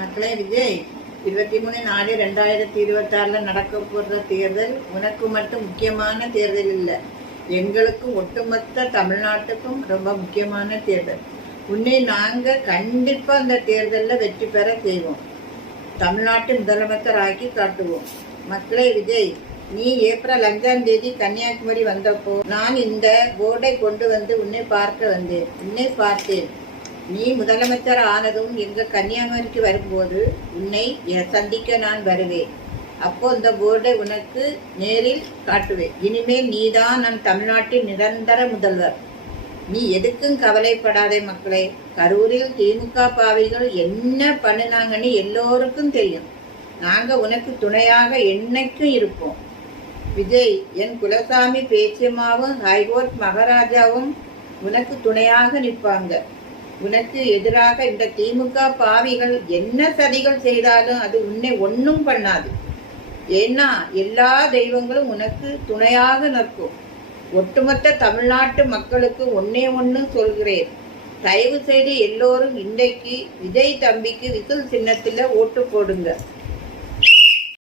மக்களே, விஜய் 23/4/2026 நடக்க போகிற தேர்தல் உனக்கு மட்டும் முக்கியமான தேர்தல் இல்லை, எங்களுக்கும் ஒட்டுமொத்த தமிழ்நாட்டுக்கும் ரொம்ப முக்கியமான தேர்தல். உன்னை நாங்கள் கண்டிப்பாக அந்த தேர்தலில் வெற்றி பெற செய்வோம். தமிழ்நாட்டு முதலமைச்சர் ஆக்கி காட்டுவோம். மக்களே, விஜய், நீ ஏப்ரல் 5ஆம் தேதி கன்னியாகுமரி வந்தப்போ நான் இந்த போர்டை கொண்டு வந்து உன்னை பார்க்க வந்தேன். உன்னை பார்த்தேன். நீ முதலமைச்சர் ஆனதும் எங்கள் கன்னியாகுமரிக்கு வரும்போது உன்னை சந்திக்க நான் வருவேன். அப்போ இந்த போர்டை உனக்கு நேரில் காட்டுவேன். இனிமேல் நீதான் நம் தமிழ்நாட்டின் நிரந்தர முதல்வர். நீ எதுக்கும் கவலைப்படாதே மக்களே. கரூரில் திமுக பாவிகள் என்ன பண்ணினாங்கன்னு எல்லோருக்கும் தெரியும். நாங்கள் உனக்கு துணையாக என்னைக்கும் இருப்போம். விஜய், என் குலசாமி பேச்சியம்மாவும் ஹைகோர்ட் மகாராஜாவும் உனக்கு துணையாக நிற்பாங்க. உனக்கு எதிராக இந்த திமுக பாவிகள் என்ன சதிகள் செய்தாலும் அது உன்னை ஒன்றும் பண்ணாது. ஏன்னா எல்லா தெய்வங்களும் உனக்கு துணையாக நிற்கும். ஒட்டுமொத்த தமிழ்நாட்டு மக்களுக்கு ஒன்று சொல்கிறேன். தயவு செய்து எல்லோரும் இன்றைக்கு விஜய் தம்பிக்கு விசில் சின்னத்தில் ஓட்டு போடுங்க.